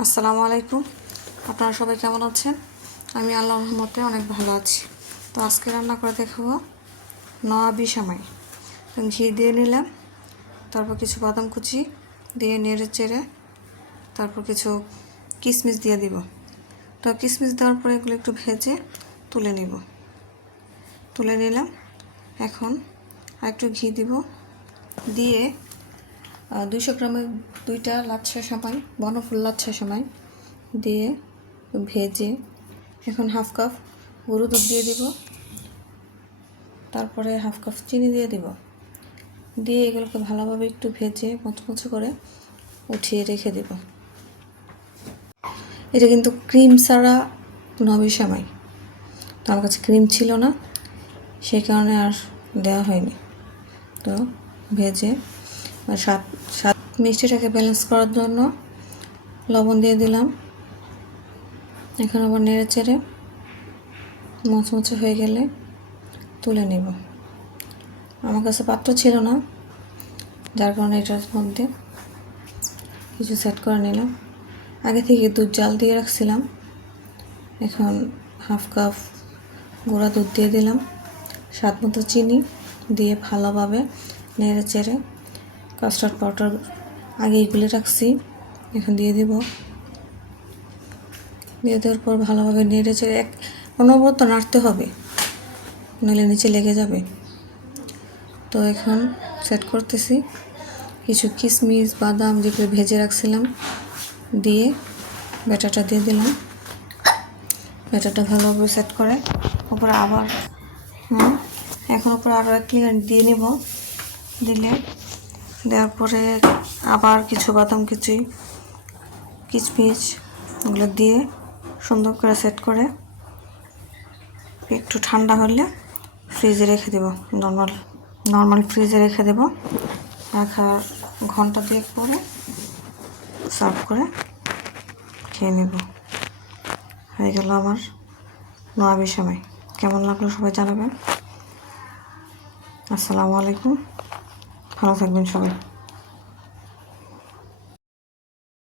আসসালামু আলাইকুম। আপনারা সবাই কেমন আছেন? আমি আল্লাহর রহমতে অনেক ভালো আছি। তো আজকে রান্না করে দেখাবো নওয়াবি সেমাই। ঘি দিয়ে নিলাম, তারপর কিছু বাদাম কুচি দিয়ে নেড়ে চেড়ে তারপর কিছু কিশমিশ দিয়ে দিব। তো কিশমিশ দেওয়ার পরে এগুলো একটু ভেজে তুলে নিলাম। এখন আরেকটু ঘি দিব, দিয়ে 200 গ্রামের 2টা লাচ্ছা সেমাই, বনফুল লাচ্ছা সেমাই দিয়ে ভেজে এখন হাফ কাপ গরুর দুধ দিয়ে দিব, তারপরে হাফ কাপ চিনি দিয়ে দিব, দিয়ে এগুলোকে ভালোভাবে একটু ভেজে মচমচে করে উঠিয়ে রেখে দেব। এটা কিন্তু ক্রিম ছাড়া নবী সেমাই, তো আমার কাছে ক্রিম ছিল না, সেই কারণে আর দেওয়া হয়নি। তো ভেজে স্বাদ মিষ্টিটাকে ব্যালেন্স করার জন্য লবণ দিয়ে দিলাম। এখন আবার নেড়ে চেড়ে মচমচে হয়ে গেলে তুলে নেব। আমার কাছে পাত্র ছিল না, যার কারণে এটার মধ্যে কিছু সেট করে নিলাম। আগে থেকে দুধ জাল দিয়ে রাখছিলাম, এখন হাফ কাপ গুঁড়া দুধ দিয়ে দিলাম, স্বাদ মতো চিনি দিয়ে ভালোভাবে নেড়ে চেড়ে কাস্টার্ড পাউডার আগেই গুলে রাখছি, এখন দিয়ে দিব। দিয়ে দেওয়ার পর ভালোভাবে নেড়ে চেড়ে অনবরত নাড়তে হবে, নইলে নিচে লেগে যাবে। তো এখন সেট করতেছি কিছু কিশমিশ বাদাম যেগুলো ভেজে রাখছিলাম, দিয়ে ব্যাটারটা দিয়ে দিলাম। ব্যাটারটা ভালোভাবে সেট করে উপরে আবার এখন উপরে আরও 1 লেয়ার দিয়ে নেব। দেওয়ার পরে আবার কিছু বাদাম কুচি কিশমিশ ওগুলো দিয়ে সুন্দর করে সেট করে একটু ঠান্ডা হলে ফ্রিজে রেখে দেব। নর্মাল ফ্রিজে রেখে দেব। রাখার ঘন্টা 2 পরে সার্ভ করে খেয়ে নেব। হয়ে গেল আমার নওয়াবি সেমাই। কেমন লাগলো সবাই জানাবেন। আসসালামু আলাইকুম, ভালো থাকবেন সবাই।